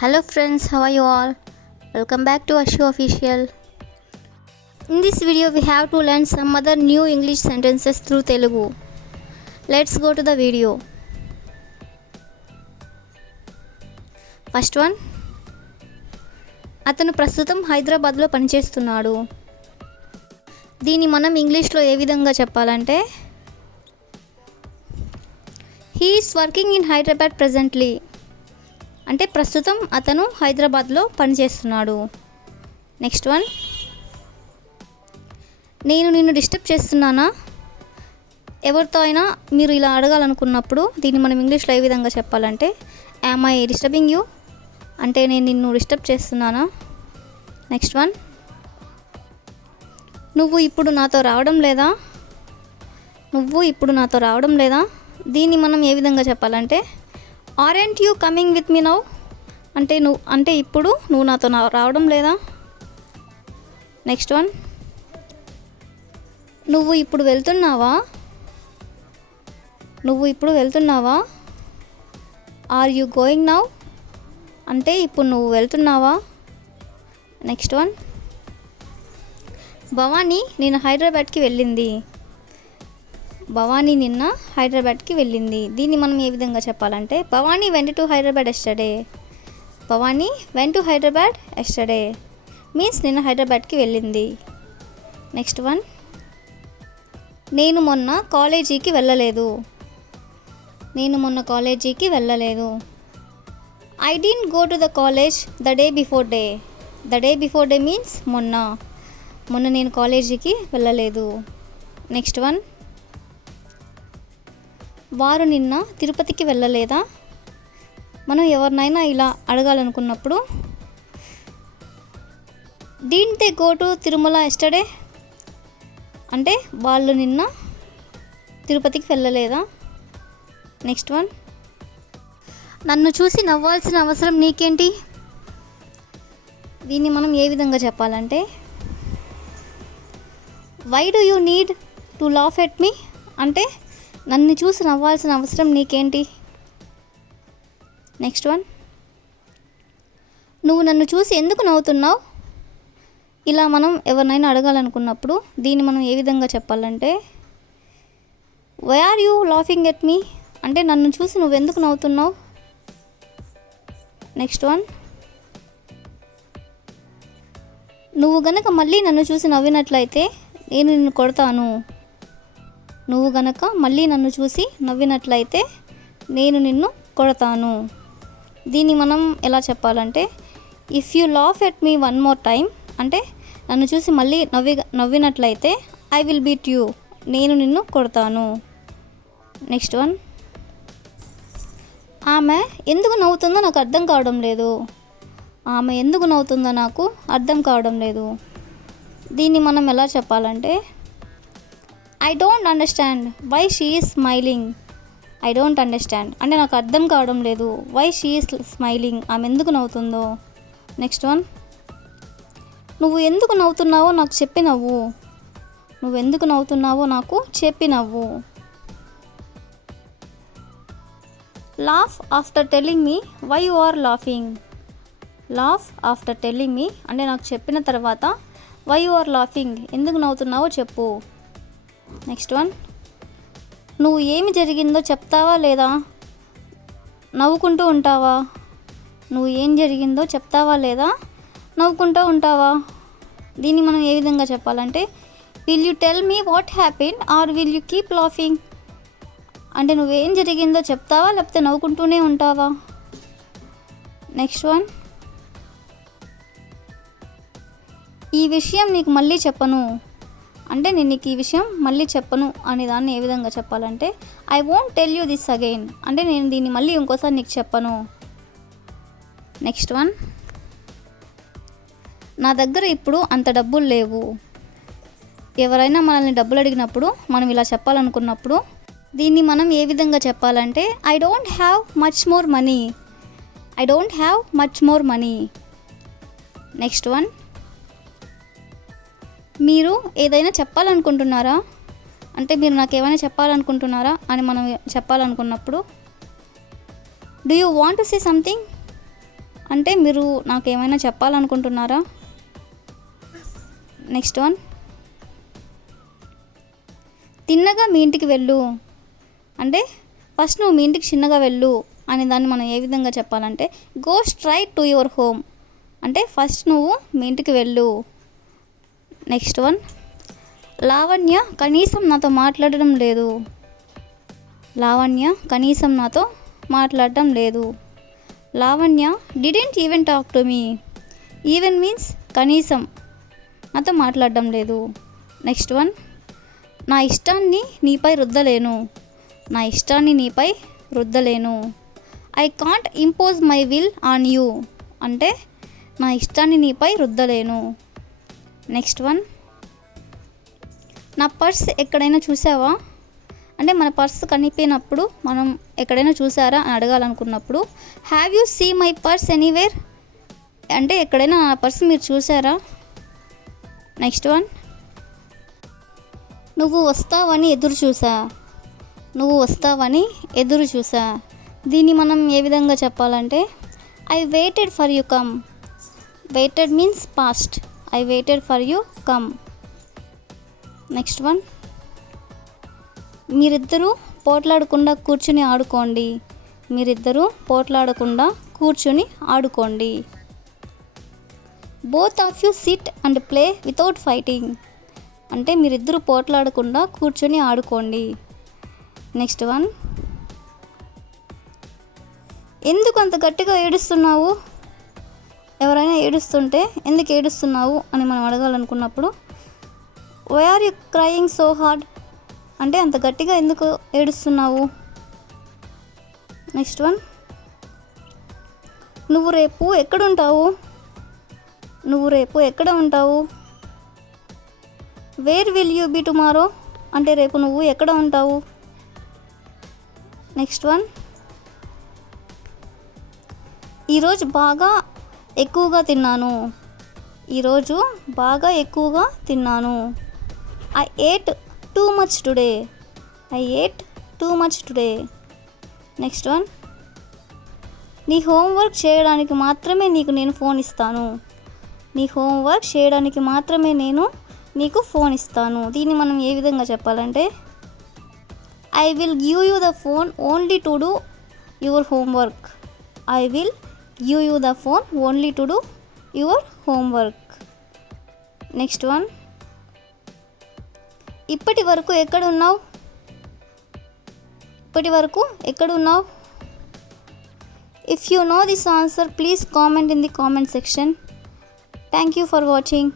Hello friends, how are you all? Welcome back to Ashu Official. In this video we have to learn some other new English sentences through Telugu. Let's go to the video. First one. అతను ప్రస్తుతం హైదరాబాద్లో పనిచేస్తున్నాడు. దీన్ని మనం ఇంగ్లీష్లో ఏ విధంగా చెప్పాలంటే he is working in Hyderabad presently. అంటే ప్రస్తుతం అతను హైదరాబాద్లో పనిచేస్తున్నాడు. Next one. నేను నిన్ను డిస్టర్బ్ చేస్తున్నానా? ఎవరితో అయినా మీరు ఇలా అడగాలనుకున్నప్పుడు దీన్ని మనం ఇంగ్లీష్లో ఏ విధంగా చెప్పాలంటే యామ్ ఐ డిస్టర్బింగ్ యూ? అంటే నేను నిన్ను డిస్టర్బ్ చేస్తున్నానా? Next one. నువ్వు ఇప్పుడు నాతో రావడం లేదా? నువ్వు ఇప్పుడు నాతో రావడం లేదా? దీన్ని మనం ఏ విధంగా చెప్పాలంటే aren't you coming with me now? అంటే ఇప్పుడు నువ్వు నాతో రావడం లేదా? Next one. నువ్వు ఇప్పుడు వెళ్తున్నావా? నువ్వు ఇప్పుడు వెళ్తున్నావా? Are you going now? అంటే ఇప్పుడు నువ్వు వెళ్తున్నావా? Next one. భవానీ నిన్న హైదరాబాద్కి వెళ్ళింది. భవానీ నిన్న హైదరాబాద్కి వెళ్ళింది. దీన్ని మనం ఏ విధంగా చెప్పాలంటే Bhavani went to Hyderabad yesterday. Bhavani went to Hyderabad yesterday means నిన్న హైదరాబాద్కి వెళ్ళింది. Next one. నేను మొన్న కాలేజీకి వెళ్ళలేదు. నేను మొన్న కాలేజీకి వెళ్ళలేదు. I didn't go to the college the day before day. The day before day means మొన్న నేను కాలేజీకి వెళ్ళలేదు. Next one. వారు నిన్న తిరుపతికి వెళ్ళలేదా? మనం ఎవరినైనా ఇలా అడగాలనుకున్నప్పుడు didn't they go to Tirumala yesterday? అంటే వాళ్ళు నిన్న తిరుపతికి వెళ్ళలేదా? Next one. నన్ను చూసి నవ్వాల్సిన అవసరం నీకేంటి? దీన్ని మనం ఏ విధంగా చెప్పాలంటే why do you need to laugh at me? అంటే నన్ను చూసి నవ్వాల్సిన అవసరం నీకేంటి? Next one. నువ్వు నన్ను చూసి ఎందుకు నవ్వుతున్నావు? ఇలా మనం ఎవరినైనా అడగాలనుకున్నప్పుడు దీన్ని మనం ఏ విధంగా చెప్పాలంటే why are you laughing at me? అంటే నన్ను చూసి నువ్వు ఎందుకు నవ్వుతున్నావు? Next one. నువ్వు గనక మళ్ళీ నన్ను చూసి నవ్వినట్లయితే నేను నిన్ను కొడతాను. నువ్వు గనక మళ్ళీ నన్ను చూసి నవ్వినట్లయితే నేను నిన్ను కొడతాను. దీన్ని మనం ఎలా చెప్పాలంటే if you laugh at me one more time. అంటే నన్ను చూసి మళ్ళీ నవ్వినట్లయితే ఐ విల్ బీట్ యూ. నేను నిన్ను కొడతాను. Next one. ఆమె ఎందుకు నవ్వుతుందో నాకు అర్థం కావడం లేదు. ఆమె ఎందుకు నవ్వుతుందో నాకు అర్థం కావడం లేదు. దీన్ని మనం ఎలా చెప్పాలంటే I don't understand why she is smiling. I don't understand అంటే నాకు అర్థం కావడం లేదు వై షీ ఈజ్ స్మైలింగ్. ఆమె ఎందుకు నవ్వుతుందో. Next one. నువ్వు ఎందుకు నవ్వుతున్నావో నాకు చెప్పి నవ్వు. నువ్వు ఎందుకు నవ్వుతున్నావో నాకు చెప్పి నవ్వు. Laugh after telling me why you are laughing. Laugh after telling me అంటే నాకు చెప్పిన తర్వాత వై యు ఆర్ లాఫింగ్ ఎందుకు నవ్వుతున్నావో చెప్పు. Next one. నువ్వు ఏమి జరిగిందో చెప్తావా లేదా? నవ్వుకుంటూ ఉంటావా? నువ్వు ఏం జరిగిందో చెప్తావా లేదా నవ్వుకుంటూ ఉంటావా? దీన్ని మనం ఏ విధంగా చెప్పాలంటే will you tell me what happen or will you keep laughing? అంటే నువ్వేం జరిగిందో చెప్తావా లేకపోతే నవ్వుకుంటూనే ఉంటావా? Next one. ఈ విషయం నీకు మళ్ళీ చెప్పను. అంటే నేను నీకు ఈ విషయం మళ్ళీ చెప్పను అనే దాన్ని ఏ విధంగా చెప్పాలంటే I won't tell you this again. అంటే నేను దీన్ని మళ్ళీ ఇంకోసారి నీకు చెప్పను. Next one. నా దగ్గర ఇప్పుడు అంత డబ్బులు లేవు. ఎవరైనా మనల్ని డబ్బులు అడిగినప్పుడు మనం ఇలా చెప్పాలనుకున్నప్పుడు దీన్ని మనం ఏ విధంగా చెప్పాలంటే I don't have much more money. I don't have much more money. Next one. మీరు ఏదైనా చెప్పాలనుకుంటున్నారా? అంటే మీరు నాకు ఏమైనా చెప్పాలనుకుంటున్నారా అని మనం చెప్పాలనుకున్నప్పుడు do you want to say something? అంటే మీరు నాకేమైనా చెప్పాలనుకుంటున్నారా? నెక్స్ట్ వన్, తిన్నగా మీ ఇంటికి వెళ్ళు అంటే ఫస్ట్ నువ్వు మీ ఇంటికి చిన్నగా వెళ్ళు అనే దాన్ని మనం ఏ విధంగా చెప్పాలంటే go straight to your home అంటే ఫస్ట్ నువ్వు మీ ఇంటికి వెళ్ళు. నెక్స్ట్ వన్, లావణ్య కనీసం నాతో మాట్లాడడం లేదు. లావణ్య కనీసం నాతో మాట్లాడడం లేదు. Lavanya didn't even talk to me. Even means కనీసం, నాతో మాట్లాడడం లేదు. నెక్స్ట్ వన్, నా ఇష్టాన్ని నీపై రుద్దలేను. నా ఇష్టాన్ని నీపై రుద్దలేను. I can't impose my will on you అంటే నా ఇష్టాన్ని నీపై రుద్దలేను. నెక్స్ట్ వన్, నా పర్స్ ఎక్కడైనా చూసావా అంటే మన పర్స్ కనిపించినప్పుడు మనం ఎక్కడైనా చూసారా అని అడగాలనుకున్నప్పుడు have you see my purse anywhere అంటే ఎక్కడైనా నా పర్స్ మీరు చూసారా. నెక్స్ట్ వన్, నువ్వు వస్తావని ఎదురు చూసా. నువ్వు వస్తావని ఎదురు చూసా. దీన్ని మనం ఏ విధంగా చెప్పాలంటే I waited for you come. Waited means past. I waited for you come. Next one, మీరిద్దరూ పోట్లాడకుండా కూర్చుని ఆడుకోండి. మీరిద్దరూ పోట్లాడకుండా కూర్చుని ఆడుకోండి. Both of you sit and play without fighting అంటే మీరిద్దరూ పోట్లాడకుండా కూర్చుని ఆడుకోండి. నెక్స్ట్ వన్, ఎందుకు అంత గట్టిగా ఏడుస్తున్నావు. ఎవరైనా ఏడుస్తుంటే ఎందుకు ఏడుస్తున్నావు అని మనం అడగాలనుకున్నప్పుడు why are you crying so hard అంటే అంత గట్టిగా ఎందుకు ఏడుస్తున్నావు. నెక్స్ట్ వన్, నువ్వు రేపు ఎక్కడుంటావు. నువ్వు రేపు ఎక్కడ ఉంటావు. Where will you be tomorrow అంటే రేపు నువ్వు ఎక్కడ ఉంటావు. నెక్స్ట్ వన్, ఈరోజు బాగా ఎక్కువగా తిన్నాను. ఈరోజు బాగా ఎక్కువగా తిన్నాను. I ate too much today. I ate too much today. Next one, నీ హోంవర్క్ చేయడానికి మాత్రమే నేను ఫోన్ ఇస్తాను. నీ హోంవర్క్ చేయడానికి మాత్రమే నేను నీకు ఫోన్ ఇస్తాను. దీన్ని మనం ఏ విధంగా చెప్పాలంటే I will give you the phone only to do your homework. I will give you the phone only to do your homework. Next one, ఇప్పటి వరకు ఎక్కడున్నావు. ఇప్పటి వరకు ఎక్కడున్నావు. If you know this answer please comment in the comment section. Thank you for watching.